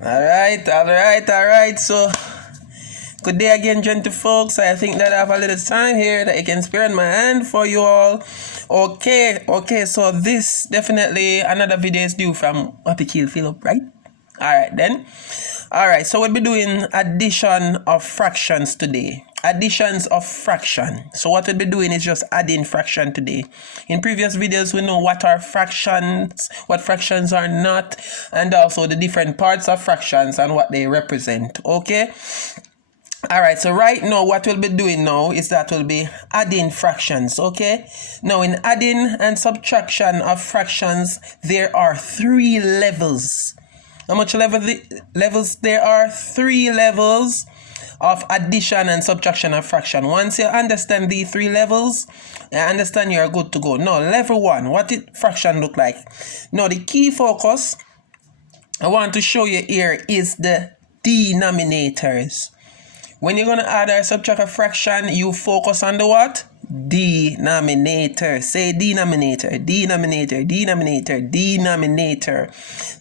All right. So, good day again, gentle folks. I think that I have a little time here that I can spare in my hand for you all. Okay. So this definitely another video is due from Happy Kill Philip, right? All right then. All right. So we'll be doing addition of fractions today. Additions of fraction. So what we'll be doing is just adding fraction today. In previous videos, we know what are fractions, what fractions are not, and also the different parts of fractions and what they represent. Okay. All right, so right now what we'll be doing now is that we'll be adding fractions. Okay, now in adding and subtraction of fractions, there are 3 levels. How much levels there are? 3 levels of addition and subtraction of fraction. Once you understand the 3 levels, you understand you're good to go. Now, level 1, what did fraction look like? Now, the key focus I want to show you here is the denominators. When you're going to add or subtract a fraction, you focus on the what? Denominator. Say denominator, denominator, denominator, denominator.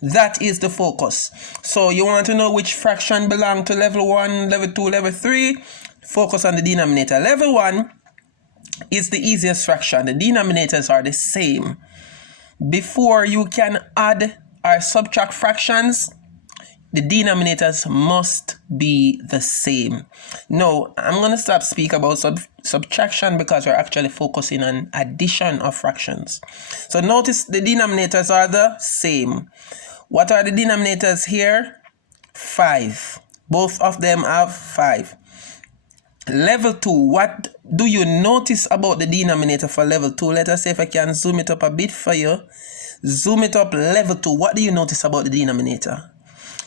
That is the focus. So you want to know which fraction belong to level 1, level 2, level 3. Focus on the denominator. Level 1 is the easiest fraction. The denominators are the same. Before you can add or subtract fractions, the denominators must be the same. Now, I'm going to stop speak about subtraction because we're actually focusing on addition of fractions. So notice the denominators are the same. What are the denominators here? 5. Both of them have 5. Level 2, what do you notice about the denominator for level 2? Let us see if I can zoom it up a bit for you. Zoom it up, level 2. What do you notice about the denominator?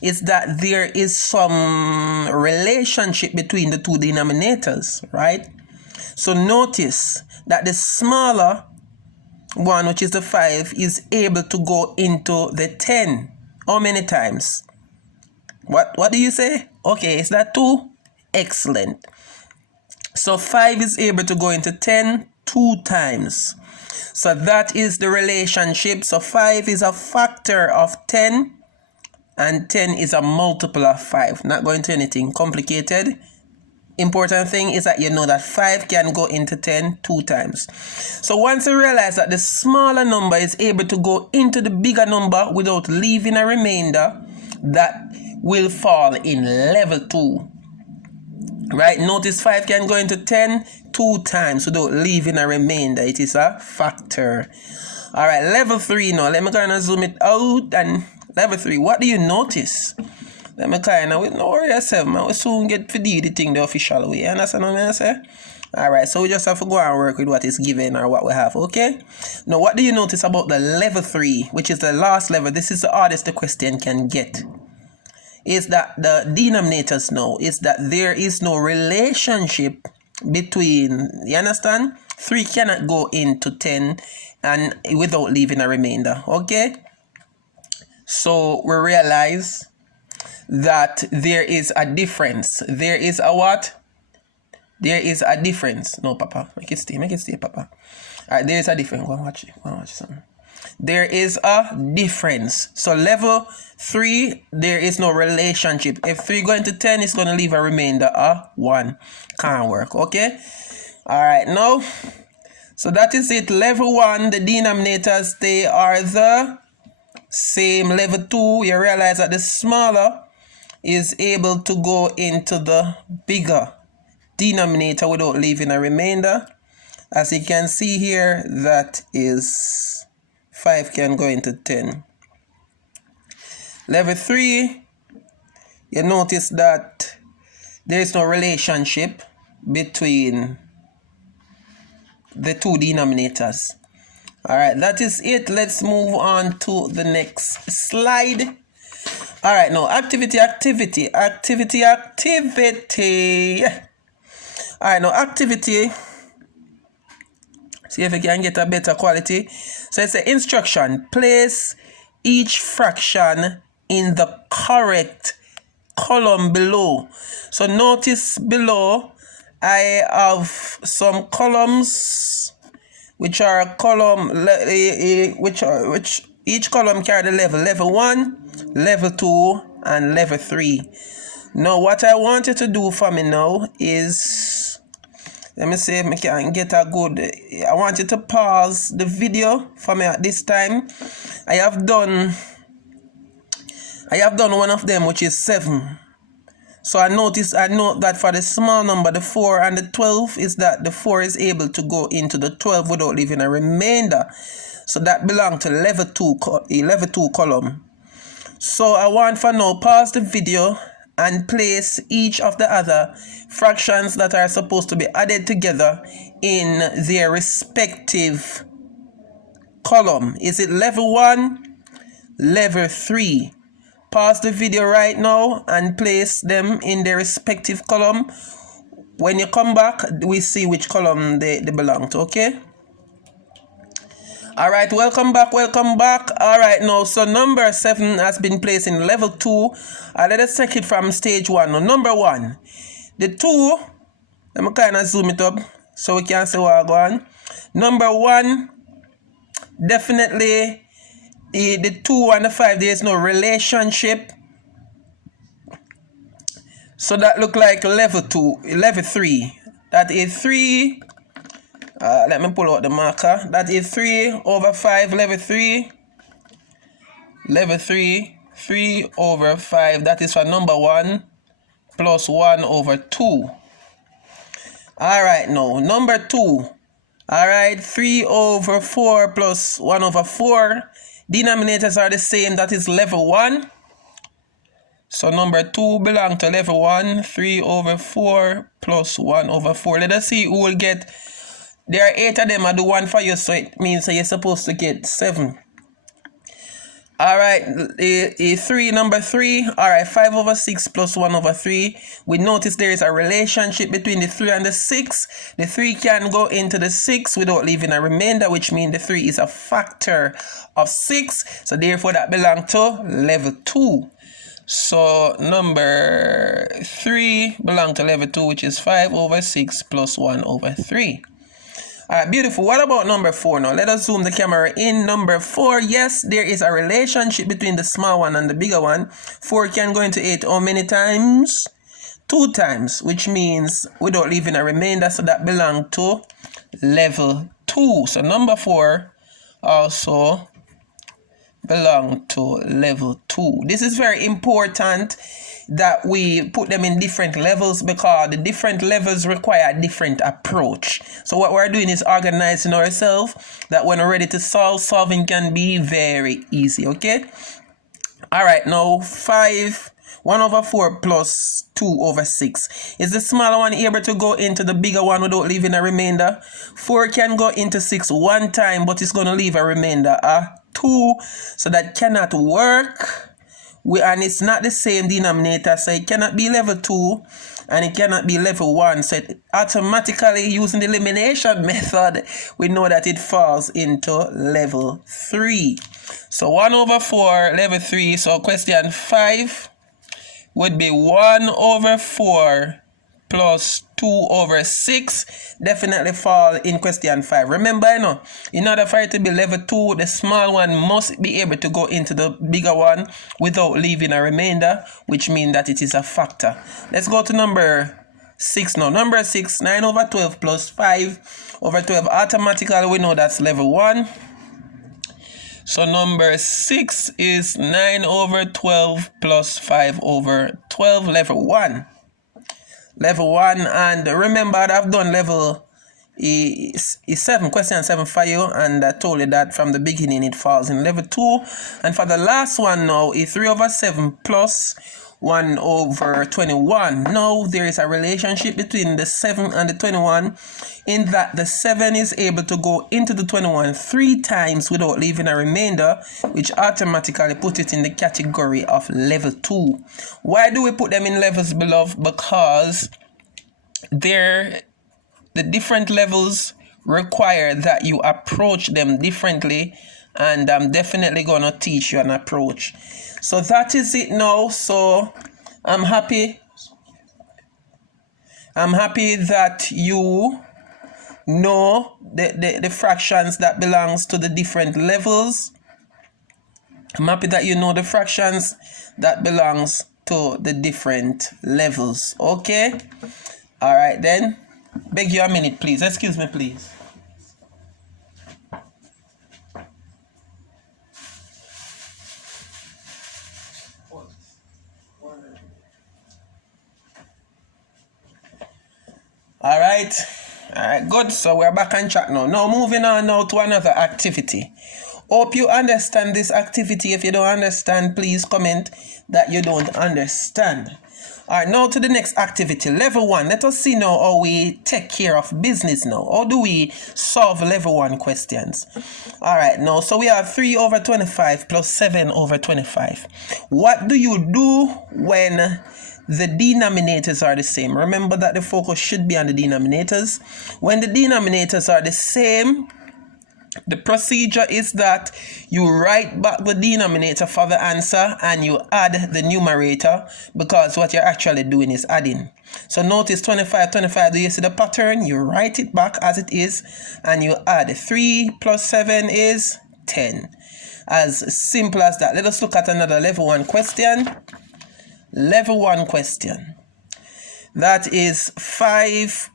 Is that there is some relationship between the two denominators, right? So notice that the smaller one, which is the 5, is able to go into the 10. How many times? What do you say? Okay, is that 2? Excellent. So 5 is able to go into 10 2 times. So that is the relationship. So 5 is a factor of 10. And 10 is a multiple of 5. Not going to anything complicated. Important thing is that you know that 5 can go into 10 2 times. So once you realize that the smaller number is able to go into the bigger number without leaving a remainder, that will fall in level 2. Right? Notice 5 can go into 10 2 times without leaving a remainder. It is a factor. Alright, level 3 now. Let me kind of zoom it out and level 3, what do you notice? Let me kind of, no worry yourself, man. We soon get to do the thing the official way. You understand what I say? Alright, so we just have to go and work with what is given or what we have, okay? Now, what do you notice about the level 3, which is the last level? This is the hardest the question can get. Is that the denominators now, is that there is no relationship between, you understand? 3 cannot go into 10 and without leaving a remainder, okay? So we realize that there is a difference. There is a what? There is a difference. No, Papa. Make it stay, Papa. Alright, there is a difference. Go and watch it. Go and watch something. There is a difference. So level 3, there is no relationship. If 3 go into 10, it's going to leave a remainder of 1. Can't work, okay? Alright, now, so that is it. Level 1, the denominators, they are the same. Level 2, you realize that the smaller is able to go into the bigger denominator without leaving a remainder. As you can see here, that is 5 can go into 10. Level 3, you notice that there is no relationship between the two denominators. Alright, that is it. Let's move on to the next slide. Alright, now activity. Alright, now activity. See if we can get a better quality. So it's an instruction. Place each fraction in the correct column below. So notice below I have some columns which are which each column carry the level 1, level 2, and level 3. Now what I want you to do for me now is, let me see if I can get a good, I want you to pause the video for me at this time. I have done one of them, which is 7. So I note that for the small number, the 4 and the 12, is that the 4 is able to go into the 12 without leaving a remainder. So that belongs to level 2 column. So I want for now, pause the video and place each of the other fractions that are supposed to be added together in their respective column. Is it level 1, level 3? Pause the video right now and place them in their respective column. When you come back, we see which column they belong to, okay? Alright, welcome back. Alright, now, so number 7 has been placed in level 2. Let us take it from stage 1. Now, number 1. The 2, let me kind of zoom it up so we can see what I'm going. Number 1, definitely, the 2 and the 5, there is no relationship. So that look like level 3. That is 3. Let me pull out the marker. That is 3 over 5, level 3. Level 3, 3 over 5. That is for number 1 plus 1 over 2. Alright, now, number 2. Alright, 3 over 4 plus 1 over 4. Denominators are the same, that is level 1. So number 2 belongs to level 1, 3 over 4 plus 1 over 4. Let us see who will get. There are 8 of them. I do 1 for you, so it means that you're supposed to get 7. Alright, number 3. Alright, 5 over 6 plus 1 over 3. We notice there is a relationship between the 3 and the 6. The 3 can go into the 6 without leaving a remainder, which means the 3 is a factor of 6. So therefore that belongs to level 2. So number 3 belongs to level 2, which is 5 over 6 plus 1 over 3. Alright, beautiful. What about number 4 now? Let us zoom the camera in. Number 4, yes, there is a relationship between the small one and the bigger one. 4 can go into 8 how many times? 2 times, which means without leaving a remainder, so that belongs to level 2. So number 4 also belong to level 2. This is very important that we put them in different levels because the different levels require a different approach. So what we're doing is organizing ourselves that when we're ready to solve, solving can be very easy, okay? Alright, now 1 over 4 plus 2 over 6. Is the smaller one able to go into the bigger one without leaving a remainder? 4 can go into 6 one time, but it's going to leave a remainder, 2. So that cannot work. And it's not the same denominator, so it cannot be level 2 and it cannot be level 1. So it automatically, using the elimination method, we know that it falls into level 3. So 1 over 4, level 3. So question 5 would be 1 over 4 plus 2 over 6. Definitely fall in question 5. Remember, in order for it to be level 2, the small one must be able to go into the bigger one without leaving a remainder, which means that it is a factor. Let's go to number 6 now. Number 6, 9 over 12 plus 5 over 12. Automatically, we know that's level 1. So number 6 is 9 over 12 plus 5 over 12, level 1. Level 1, and remember I've done level 7, question 7 for you, and I told you that from the beginning it falls in level 2. And for the last one now is 3 over 7 plus 1 over 21. Now there is a relationship between the 7 and the 21 in that the 7 is able to go into the 21 3 times without leaving a remainder, which automatically put it in the category of level 2. Why do we put them in levels, beloved? Because the different levels require that you approach them differently, and I'm definitely going to teach you an approach. So that is it now. So I'm happy that you know the fractions that belongs to the different levels. I'm happy that you know the fractions that belongs to the different levels. Okay? All right then. Beg you a minute, please. Excuse me, please. All right, good. So we're back on track now. Now moving on now to another activity. Hope you understand this activity. If you don't understand, please comment that you don't understand. All right, now to the next activity, level 1. Let us see now how we take care of business now. How do we solve level 1 questions? All right, now, so we have 3 over 25 plus 7 over 25. What do you do when the denominators are the same? Remember that the focus should be on the denominators. When the denominators are the same, the procedure is that you write back the denominator for the answer and you add the numerator, because what you're actually doing is adding. So notice 25, do you see the pattern? You write it back as it is and you add 3 plus 7 is 10. As simple as that. Let us look at another level 1 question. Level 1 question. That is 5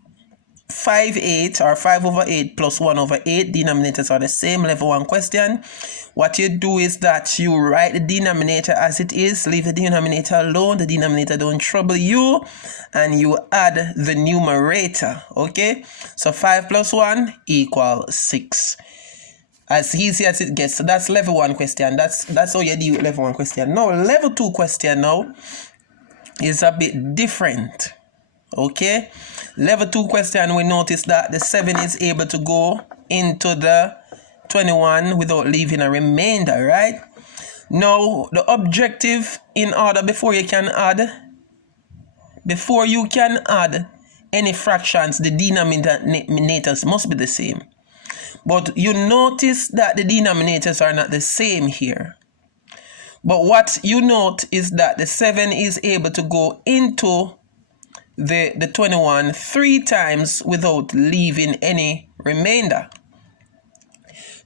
8 or 5 over 8 plus 1 over 8. Denominators are the same. Level 1 question. What you do is that you write the denominator as it is. Leave the denominator alone. The denominator don't trouble you. And you add the numerator. Okay. So 5 plus 1 equals 6. As easy as it gets. So that's level 1 question. That's how you deal with level 1 question. Now level 2 question now is a bit different. Okay, level 2 question, we notice that the 7 is able to go into the 21 without leaving a remainder, right? Now, the objective in order before you can add any fractions, the denominators must be the same. But you notice that the denominators are not the same here. But what you note is that the 7 is able to go into the 21 3 times without leaving any remainder.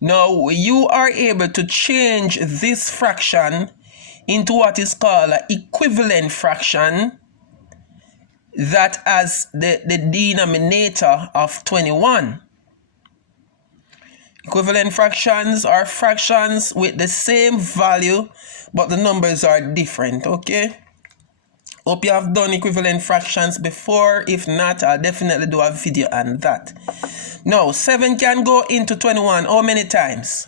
Now you are able to change this fraction into what is called an equivalent fraction that has the denominator of 21. Equivalent fractions are fractions with the same value but the numbers are different. Okay, hope you have done equivalent fractions before. If not, I'll definitely do a video on that. Now 7 can go into 21 how many times?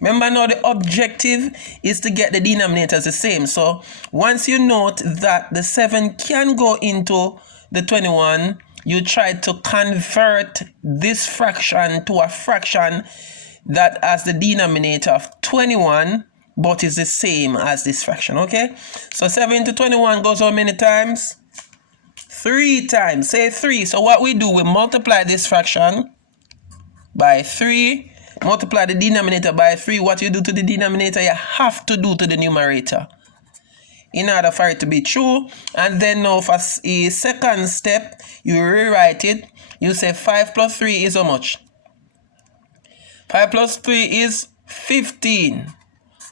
Remember now the objective is to get the denominators the same. So once you note that the 7 can go into the 21, you try to convert this fraction to a fraction that has the denominator of 21 but is the same as this fraction. Okay, so 7 into 21 goes how many times? 3 times. Say 3. So what we do, we multiply this fraction by 3, multiply the denominator by 3. What you do to the denominator, you have to do to the numerator in order for it to be true. And then now for a second step, you rewrite it. You say 5 plus 3 is how much? 5 plus 3 is 15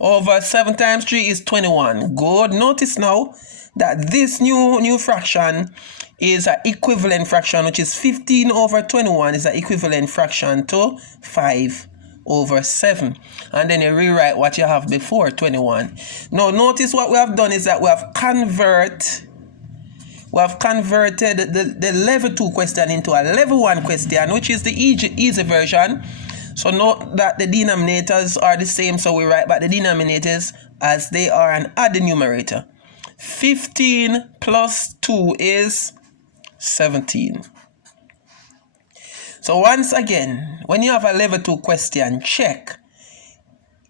over 7 times 3 is 21. Good. Notice now that this new fraction is an equivalent fraction, which is 15 over 21 is an equivalent fraction to 5 over 7. And then you rewrite what you have before, 21. Now notice what we have done is that we have converted the level 2 question into a level 1 question, which is the easy version. So note that the denominators are the same, so we write back the denominators as they are and add the numerator. 15 plus 2 is 17. So once again, when you have a level 2 question, check.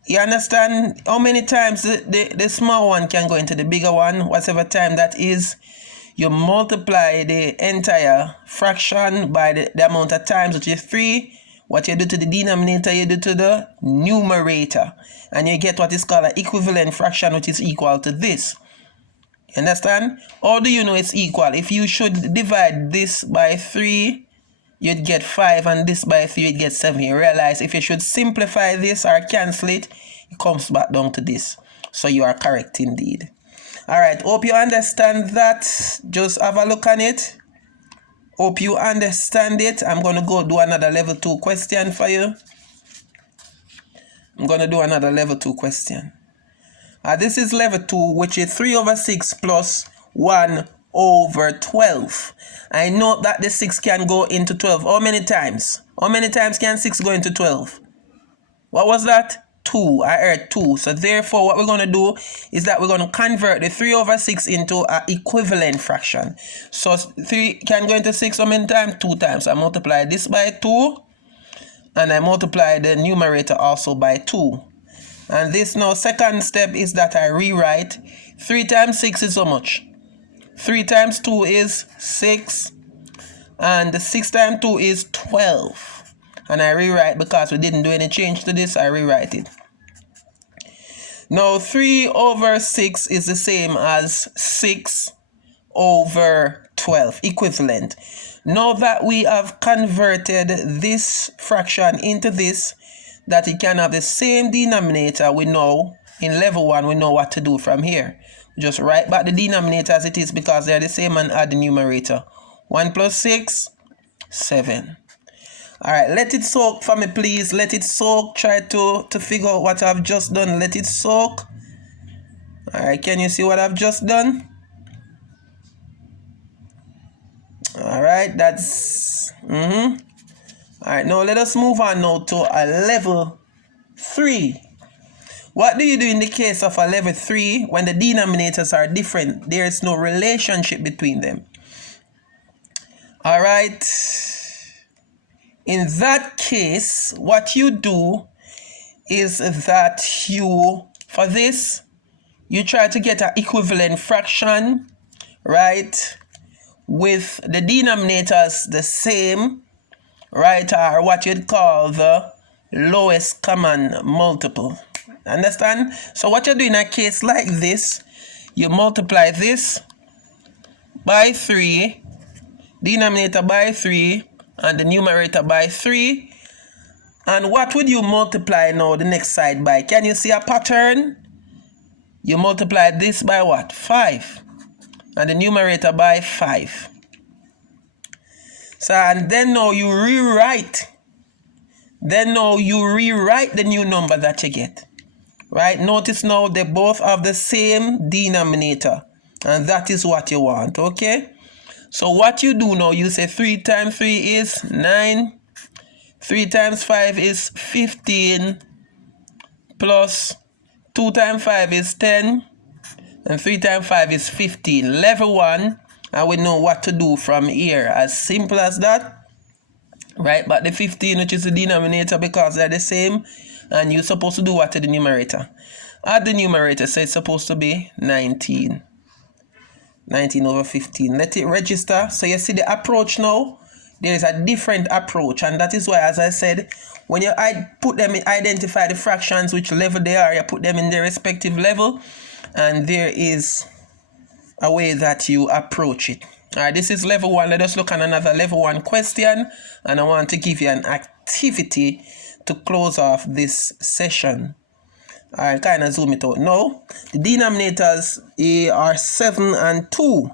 You understand how many times the small one can go into the bigger one, whatever time that is. You multiply the entire fraction by the amount of times, which is 3. What you do to the denominator, you do to the numerator. And you get what is called an equivalent fraction, which is equal to this. You understand? How do you know it's equal? If you should divide this by 3, you'd get 5, and this by 3, you'd get 7. You realize if you should simplify this or cancel it, it comes back down to this. So you are correct indeed. All right, hope you understand that. Just have a look on it. Hope you understand it. I'm going to go do another level 2 question for you. I'm going to do another level 2 question. This is level 2, which is 3 over 6 plus 1 over 12. I know that the 6 can go into 12. How many times? How many times can 6 go into 12? What was that? 2. I heard 2. So therefore, what we're going to do is that we're going to convert the 3 over 6 into an equivalent fraction. So 3 can go into 6 how many times? 2 times. I multiply this by 2. And I multiply the numerator also by 2. And this now, second step is that I rewrite 3 times 6 is how much? 3 times 2 is 6. And 6 times 2 is 12. And I rewrite, because we didn't do any change to this, I rewrite it. Now 3 over 6 is the same as 6 over 12, equivalent. Now that we have converted this fraction into this, that it can have the same denominator, we know in level 1 we know what to do from here. Just write back the denominator as it is because they are the same and add the numerator. 1 plus 6, 7. Alright, let it soak for me, please. Let it soak. Try to figure out what I've just done. Let it soak. Alright, can you see what I've just done? Alright, that's... Alright, now let us move on now to a level 3. What do you do in the case of a level 3 when the denominators are different? There is no relationship between them. Alright. In that case, what you do is that you, for this, you try to get an equivalent fraction, right, with the denominators the same, right, or what you'd call the lowest common multiple. Understand? So what you do in a case like this, you multiply this by 3, denominator by 3, and the numerator by 3. And what would you multiply now the next side by? Can you see a pattern? You multiply this by what? 5. And the numerator by 5. So, and then now you rewrite. Then now you rewrite the new number that you get. Right? Notice now they both have the same denominator. And that is what you want. Okay? So what you do now, you say 3 times 3 is 9. 3 times 5 is 15. Plus 2 times 5 is 10. And 3 times 5 is 15. Level 1. And we know what to do from here. As simple as that. Right? But the 15, which is the denominator, because they're the same. And you're supposed to do what to the numerator? Add the numerator. So it's supposed to be 19. 19 over 15. Let it register. So you see the approach now. There is a different approach. And that is why, as I said, when you put them in, identify the fractions, which level they are, you put them in their respective level. And there is a way that you approach it. Alright, this is level 1. Let us look at another level 1 question. And I want to give you an activity to close off this session. I'll kind of zoom it out now. The denominators are 7 and 2.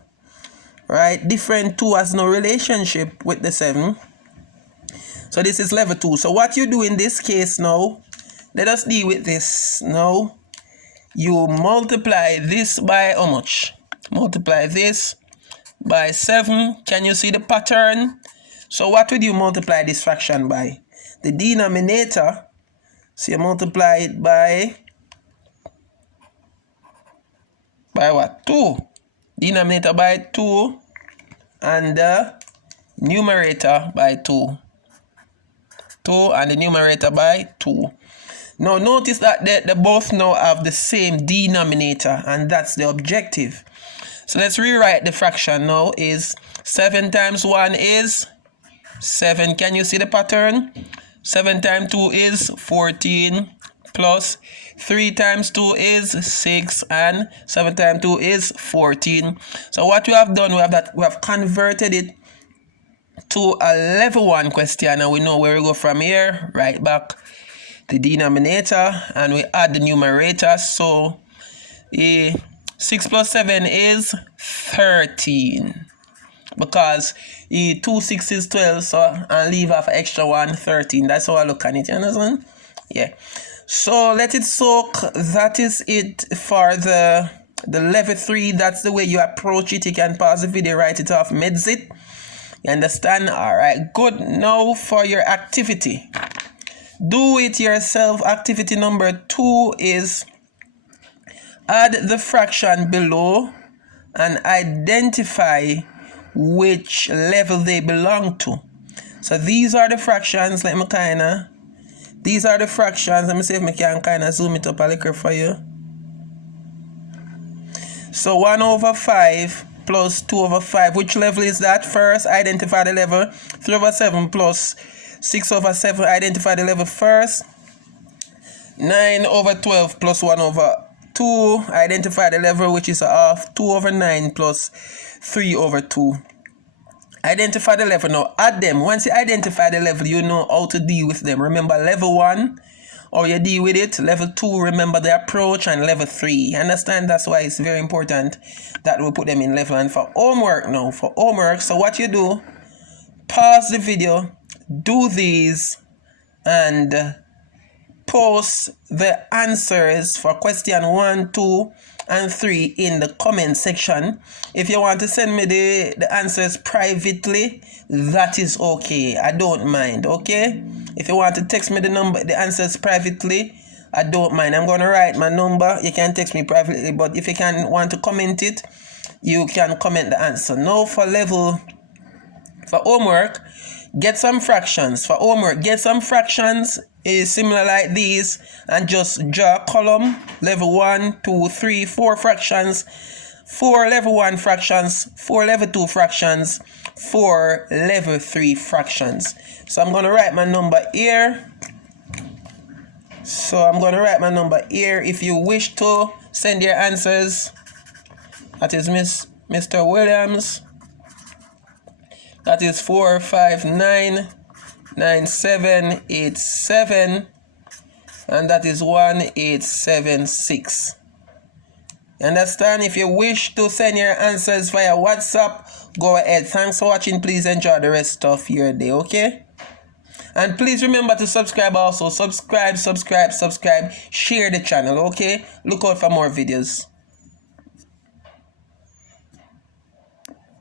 Right? Different 2 has no relationship with the 7. So this is level 2. So what you do in this case now, let us deal with this now. You multiply this by how much? Multiply this by 7. Can you see the pattern? So what would you multiply this fraction by? The denominator. So you multiply it by what? 2. Denominator by 2. And the numerator by 2. 2 and the numerator by 2. Now notice that they both now have the same denominator. And that's the objective. So let's rewrite the fraction now. Is 7 times 1 is 7. Can you see the pattern? 7 times 2 is 14. Plus 3 times 2 is 6, and 7 times 2 is 14. So what we have done, we have converted it to a level 1 question, and we know where we go from here. Right back the denominator, and we add the numerator. So 6 plus 7 is 13. Because 2 6 is 12, so I'll leave off an extra 1, 13. That's how I look at it, you understand? Yeah. So let it soak. That is it for the level 3. That's the way you approach it. You can pause the video, write it off, meds it. You understand? Alright, good. Now for your activity. Do it yourself. Activity number 2 is add the fraction below and identify which level they belong to. So these are the fractions. These are the fractions. Let me see if I can kind of zoom it up a little for you. So 1 over 5 plus 2 over 5. Which level is that? First, identify the level. 3 over 7 plus 6 over 7. Identify the level first. 9 over 12 plus 1 over 2. Identify the level, which is a half. 2 over 9 plus 3 over 2. Identify the level. Now add them. Once you identify the level, you know how to deal with them. Remember level 1, or you deal with it. Level 2, remember the approach. And level 3. Understand? That's why it's very important that we put them in level. And for homework now, so what you do, pause the video, do these, and post the answers for question 1, 2, and 3 in the comment section. If you want to send me the answers privately, that is okay. I don't mind, okay? If you want to text me the answers privately, I don't mind. I'm going to write my number. You can text me privately, but if you want to comment it, you can comment the answer. Now for homework, get some fractions. For homework, get some fractions is similar like these, and just draw a column. Level 1, 2, 3, 4 fractions, 4 level 1 fractions, 4 level 2 fractions, 4 level 3 fractions. So I'm going to write my number here. If you wish to send your answers, that is Mr. Williams. That is 4599787, and that is 1876. You understand? If you wish to send your answers via WhatsApp, go ahead. Thanks for watching. Please enjoy the rest of your day, okay? And please remember to subscribe also. Subscribe. Share the channel, okay? Look out for more videos.